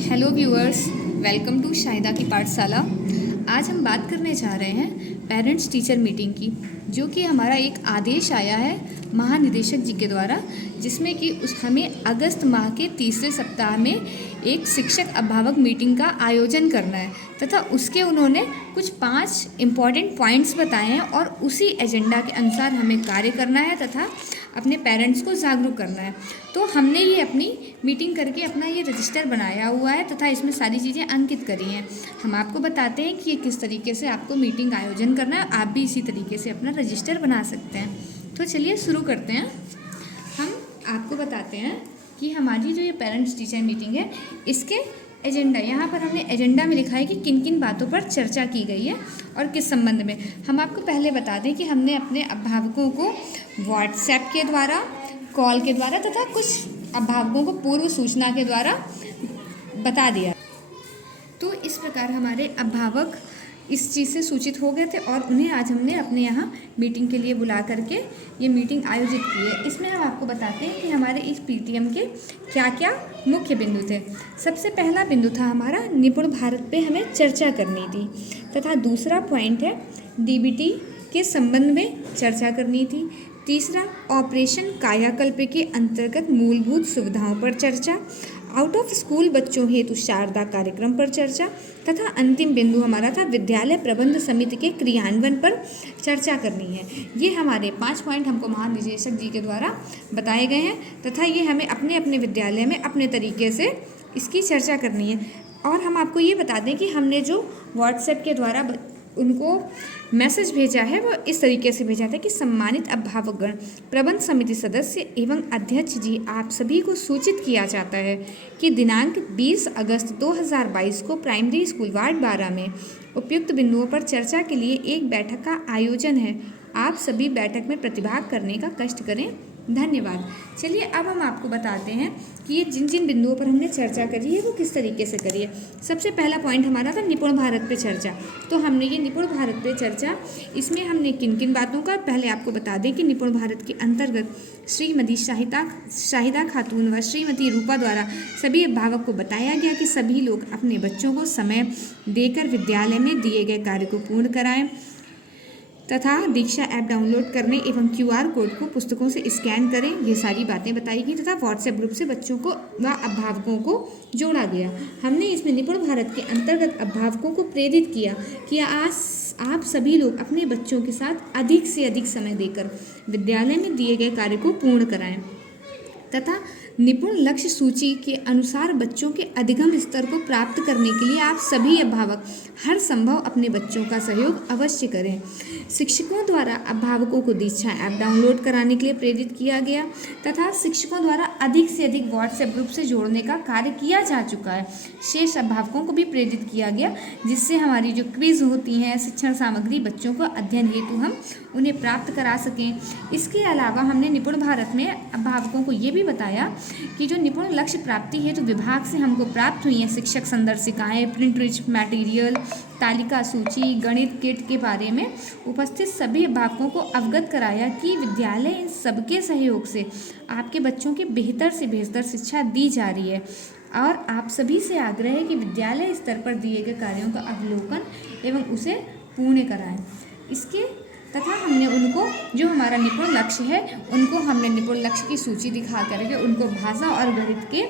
Hello viewers, welcome to Shahida की पाठशाला। आज हम बात करने जा रहे हैं पेरेंट्स टीचर मीटिंग की, जो कि हमारा एक आदेश आया है महानिदेशक जी के द्वारा, जिसमें कि हमें अगस्त माह के तीसरे सप्ताह में एक शिक्षक अभिभावक मीटिंग का आयोजन करना है तथा उसके उन्होंने कुछ 5 इम्पॉर्टेंट पॉइंट्स बताए हैं और उसी एजेंडा के अनुसार हमें कार्य करना है तथा अपने पेरेंट्स को जागरूक करना है। तो हमने ये अपनी मीटिंग करके अपना ये रजिस्टर बनाया हुआ है तथा इसमें सारी चीज़ें अंकित करी हैं। हम आपको बताते हैं कि ये किस तरीके से आपको मीटिंग आयोजन करना है। आप भी इसी तरीके से अपना रजिस्टर बना सकते हैं। तो चलिए शुरू करते हैं। हम आपको बताते हैं कि हमारी जो ये पेरेंट्स टीचर मीटिंग है, इसके एजेंडा, यहाँ पर हमने एजेंडा में लिखा है कि किन किन बातों पर चर्चा की गई है और किस संबंध में। हम आपको पहले बता दें कि हमने अपने अभिभावकों को व्हाट्सएप के द्वारा, कॉल के द्वारा तथा कुछ अभिभावकों को पूर्व सूचना के द्वारा बता दिया। तो इस प्रकार हमारे अभिभावक इस चीज़ से सूचित हो गए थे और उन्हें आज हमने अपने यहाँ मीटिंग के लिए बुला करके ये मीटिंग आयोजित की है। इसमें हम आपको बताते हैं कि हमारे इस पीटीएम के क्या क्या मुख्य बिंदु थे। सबसे पहला बिंदु था हमारा निपुण भारत पे हमें चर्चा करनी थी तथा दूसरा पॉइंट है डीबीटी के संबंध में चर्चा करनी थी। तीसरा, ऑपरेशन कायाकल्प के अंतर्गत मूलभूत सुविधाओं पर चर्चा। आउट ऑफ स्कूल बच्चों हेतु शारदा कार्यक्रम पर चर्चा तथा अंतिम बिंदु हमारा था विद्यालय प्रबंध समिति के क्रियान्वयन पर चर्चा करनी है। ये हमारे 5 पॉइंट हमको महानिदेशक जी के द्वारा बताए गए हैं तथा ये हमें अपने अपने विद्यालय में अपने तरीके से इसकी चर्चा करनी है। और हम आपको ये बता दें कि हमने जो व्हाट्सएप के द्वारा उनको मैसेज भेजा है वो इस तरीके से भेजा था कि सम्मानित अभिभावकगण, प्रबंध समिति सदस्य एवं अध्यक्ष जी, आप सभी को सूचित किया जाता है कि दिनांक 20 अगस्त 2022 को प्राइमरी स्कूल वार्ड 12 में उपयुक्त बिंदुओं पर चर्चा के लिए एक बैठक का आयोजन है। आप सभी बैठक में प्रतिभाग करने का कष्ट करें। धन्यवाद। चलिए अब हम आपको बताते हैं कि ये जिन जिन बिंदुओं पर हमने चर्चा करी है वो किस तरीके से करी है। सबसे पहला पॉइंट हमारा था निपुण भारत पे चर्चा। तो हमने ये निपुण भारत पे चर्चा, इसमें हमने किन किन बातों का पहले आपको बता दें कि निपुण भारत के अंतर्गत श्रीमती शाहिदा खातून व श्रीमती रूपा द्वारा सभी अभिभावक को बताया गया कि सभी लोग अपने बच्चों को समय देकर विद्यालय में दिए गए कार्य को पूर्ण कराएं तथा दीक्षा ऐप डाउनलोड करने एवं QR कोड को पुस्तकों से स्कैन करें। ये सारी बातें बताई गई तथा व्हाट्सएप ग्रुप से बच्चों को व अभिभावकों को जोड़ा गया। हमने इसमें निपुण भारत के अंतर्गत अभिभावकों को प्रेरित किया कि आप सभी लोग अपने बच्चों के साथ अधिक से अधिक समय देकर विद्यालय में दिए गए कार्य को पूर्ण कराएं तथा निपुण लक्ष्य सूची के अनुसार बच्चों के अधिगम स्तर को प्राप्त करने के लिए आप सभी अभिभावक हर संभव अपने बच्चों का सहयोग अवश्य करें। शिक्षकों द्वारा अभिभावकों को दीक्षा ऐप डाउनलोड कराने के लिए प्रेरित किया गया तथा शिक्षकों द्वारा अधिक से अधिक व्हाट्सएप ग्रुप से जोड़ने का कार्य किया जा चुका है। शेष अभिभावकों को भी प्रेरित किया गया, जिससे हमारी जो क्विज होती हैं, शिक्षण सामग्री बच्चों को अध्ययन हेतु हम उन्हें प्राप्त करा सकें। इसके अलावा हमने निपुण भारत में अभिभावकों को ये भी बताया कि जो निपुण लक्ष्य प्राप्ति हेतु विभाग से हमको प्राप्त हुई हैं शिक्षक संदर्शिकाएँ, प्रिंट रिच मटेरियल, तालिका सूची, गणित किट के बारे में उपस्थित सभी अभिभावकों को अवगत कराया कि विद्यालय इन सबके सहयोग से आपके बच्चों की बेहतर से बेहतर शिक्षा दी जा रही है और आप सभी से आग्रह है कि विद्यालय स्तर पर दिए गए कार्यों का अवलोकन एवं उसे पूर्ण कराएं। इसके तथा हमने उनको जो हमारा निपुण लक्ष्य है, उनको हमने निपुण लक्ष्य की सूची दिखा करके उनको भाषा और गणित के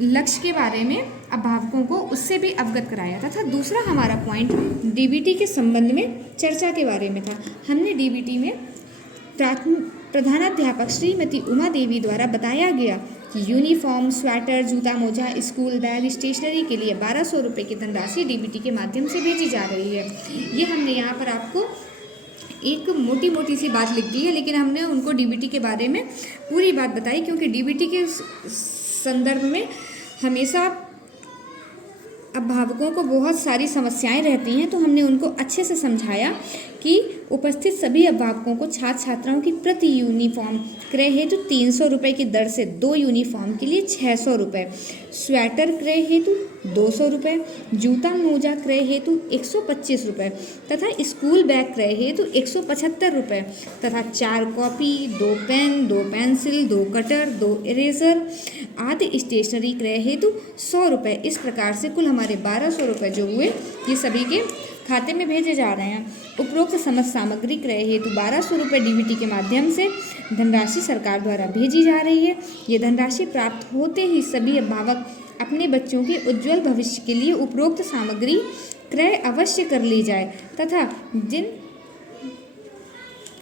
लक्ष्य के बारे में अभिभावकों को उससे भी अवगत कराया तथा दूसरा हमारा पॉइंट डीबीटी के संबंध में चर्चा के बारे में था। हमने डीबीटी में प्रधानाध्यापक श्रीमती उमा देवी द्वारा बताया गया कि यूनिफॉर्म, स्वेटर, जूता मोजा, स्कूल बैग, स्टेशनरी के लिए 1200 रुपये की धनराशि डीबीटी के माध्यम से भेजी जा रही है। ये हमने यहाँ पर आपको एक मोटी मोटी सी बात लिख दी है, लेकिन हमने उनको डीबीटी के बारे में पूरी बात बताई, क्योंकि डीबीटी के संदर्भ में हमेशा अभिभावकों को बहुत सारी समस्याएं रहती हैं, तो हमने उनको अच्छे से समझाया कि उपस्थित सभी अभिभावकों को छात्र छात्राओं की प्रति यूनिफॉर्म क्रय हेतु 300 रुपये की दर से 2 यूनिफॉर्म के लिए 600 रुपये, स्वेटर क्रय हेतु 200 रुपये, जूता मोजा क्रय हेतु 125 रुपये तथा स्कूल बैग क्रय हेतु 175 रुपये तथा 4 copy, 2 pen, 2 pencil, 2 cutter, 2 eraser आदि स्टेशनरी क्रय हेतु 100 रुपये। इस प्रकार से कुल हमारे 1200 रुपये जो हुए ये सभी के खाते में भेजे जा रहे हैं। उपरोक्त समस्त सामग्री क्रय हेतु 1200 रुपये डीबीटी के माध्यम से धनराशि सरकार द्वारा भेजी जा रही है। ये धनराशि प्राप्त होते ही सभी अभिभावक अपने बच्चों के उज्ज्वल भविष्य के लिए उपरोक्त सामग्री क्रय अवश्य कर ली जाए तथा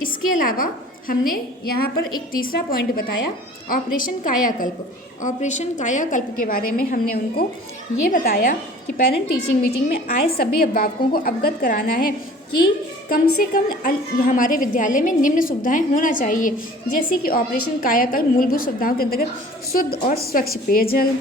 इसके अलावा हमने यहाँ पर एक तीसरा पॉइंट बताया, ऑपरेशन कायाकल्प। ऑपरेशन कायाकल्प के बारे में हमने उनको ये बताया कि पेरेंट टीचिंग मीटिंग में आए सभी अभिभावकों को अवगत कराना है कि कम से कम हमारे विद्यालय में निम्न सुविधाएं होना चाहिए, जैसे कि ऑपरेशन कायाकल्प मूलभूत सुविधाओं के अंतर्गत शुद्ध और स्वच्छ पेयजल,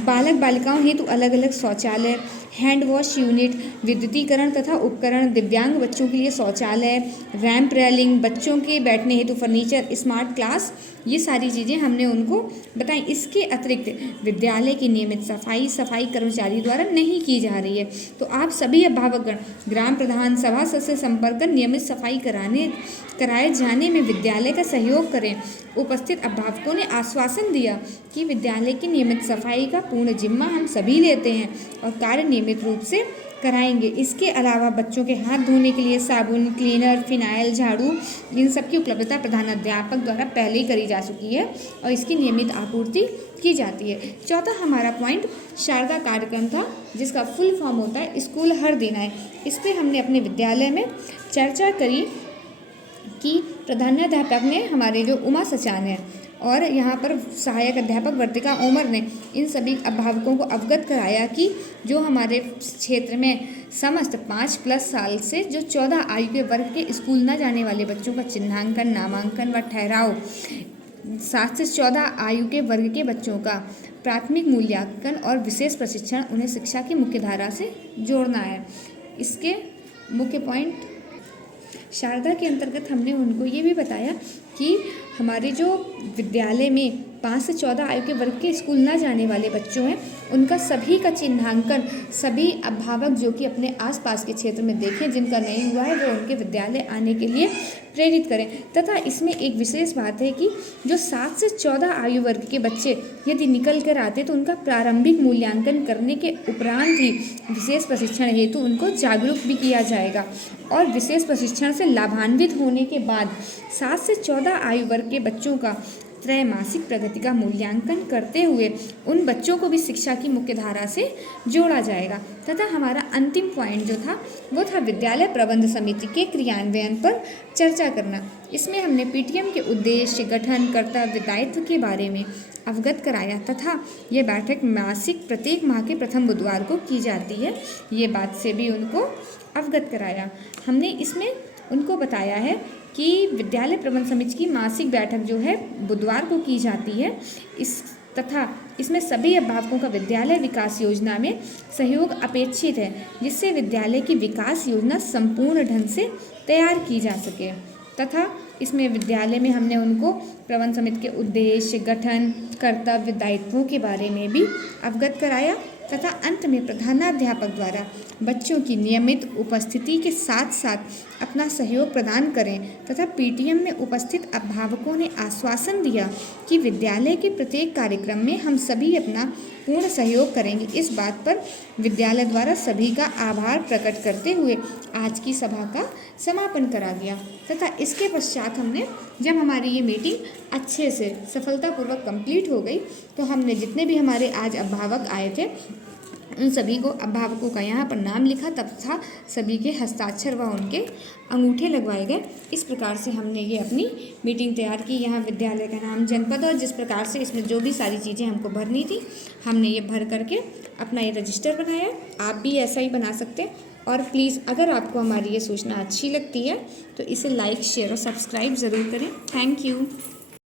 बालक बालिकाओं हेतु अलग अलग शौचालय, हैंड वॉश यूनिट, विद्युतीकरण तथा उपकरण, दिव्यांग बच्चों के लिए शौचालय, रैंप रेलिंग, बच्चों के बैठने हेतु फर्नीचर, स्मार्ट क्लास, ये सारी चीज़ें हमने उनको बताई। इसके अतिरिक्त विद्यालय की नियमित सफाई कर्मचारी द्वारा नहीं की जा रही है, तो आप सभी अभिभावकगण ग्राम प्रधान सभासद से संपर्क कर नियमित सफाई कराए जाने में विद्यालय का सहयोग करें। उपस्थित अभिभावकों ने आश्वासन दिया कि विद्यालय की नियमित सफाई का पूर्ण जिम्मा हम सभी लेते हैं और कार्य नियमित रूप से कराएंगे। इसके अलावा बच्चों के हाथ धोने के लिए साबुन, क्लीनर, फिनाइल, झाड़ू, इन सब की उपलब्धता प्रधानाध्यापक द्वारा पहले ही करी जा चुकी है और इसकी नियमित आपूर्ति की जाती है। चौथा हमारा पॉइंट शारदा कार्यक्रम था, जिसका फुल फॉर्म होता है स्कूल हर दिन आए। इस पर हमने अपने विद्यालय में चर्चा करी कि प्रधानाध्यापक ने हमारे जो उमा सचान है और यहाँ पर सहायक अध्यापक वर्तिका ओमर ने इन सभी अभिभावकों को अवगत कराया कि जो हमारे क्षेत्र में समस्त 5+ साल से जो 14 आयु के वर्ग के स्कूल न जाने वाले बच्चों का चिन्हांकन, नामांकन व ठहराव, 7 से 14 आयु के वर्ग के बच्चों का प्राथमिक मूल्यांकन और विशेष प्रशिक्षण उन्हें शिक्षा की मुख्य धारा से जोड़ना है। इसके मुख्य पॉइंट शारदा के अंतर्गत हमने उनको ये भी बताया कि हमारे जो विद्यालय में 5 से 14 आयु के वर्ग के स्कूल ना जाने वाले बच्चों हैं, उनका सभी का चिन्हांकन सभी अभिभावक जो कि अपने आसपास के क्षेत्र में देखें, जिनका नहीं हुआ है वो उनके विद्यालय आने के लिए प्रेरित करें। तथा इसमें एक विशेष बात है कि जो 7 से 14 आयु वर्ग के बच्चे यदि निकल कर आते तो उनका प्रारंभिक मूल्यांकन करने के उपरांत ही विशेष प्रशिक्षण हेतु उनको जागरूक भी किया जाएगा और विशेष प्रशिक्षण से लाभान्वित होने के बाद 7 से 14 आयु वर्ग के बच्चों का त्रैमासिक प्रगति का मूल्यांकन करते हुए उन बच्चों को भी शिक्षा की मुख्य धारा से जोड़ा जाएगा। तथा हमारा अंतिम पॉइंट जो था वो था विद्यालय प्रबंध समिति के क्रियान्वयन पर चर्चा करना। इसमें हमने पीटीएम के उद्देश्य, गठन, कर्तव्य, दायित्व के बारे में अवगत कराया तथा ये बैठक मासिक प्रत्येक माह के प्रथम बुधवार को की जाती है, ये बात से भी उनको अवगत कराया। हमने इसमें उनको बताया है कि विद्यालय प्रबंध समिति की मासिक बैठक जो है बुधवार को की जाती है, तथा इसमें सभी अभिभावकों का विद्यालय विकास योजना में सहयोग अपेक्षित है, जिससे विद्यालय की विकास योजना संपूर्ण ढंग से तैयार की जा सके। तथा इसमें विद्यालय में हमने उनको प्रबंध समिति के उद्देश्य, गठन, कर्तव्य, दायित्वों के बारे में भी अवगत कराया तथा अंत में प्रधानाध्यापक द्वारा बच्चों की नियमित उपस्थिति के साथ साथ अपना सहयोग प्रदान करें तथा पीटीएम में उपस्थित अभिभावकों ने आश्वासन दिया कि विद्यालय के प्रत्येक कार्यक्रम में हम सभी अपना पूर्ण सहयोग करेंगे। इस बात पर विद्यालय द्वारा सभी का आभार प्रकट करते हुए आज की सभा का समापन करा गया तथा इसके पश्चात हमने जब हमारी ये मीटिंग अच्छे से सफलतापूर्वक कंप्लीट हो गई तो हमने जितने भी हमारे आज अभिभावक आए थे उन सभी को अभिभावकों का यहाँ पर नाम लिखा तथा सभी के हस्ताक्षर व उनके अंगूठे लगवाए गए। इस प्रकार से हमने ये अपनी मीटिंग तैयार की। यहाँ विद्यालय का नाम, जनपद और जिस प्रकार से इसमें जो भी सारी चीज़ें हमको भरनी थी हमने ये भर करके अपना ये रजिस्टर बनाया। आप भी ऐसा ही बना सकते हैं। और प्लीज़ अगर आपको हमारी ये सूचना अच्छी लगती है तो इसे लाइक, शेयर और सब्सक्राइब ज़रूर करें। Thank you.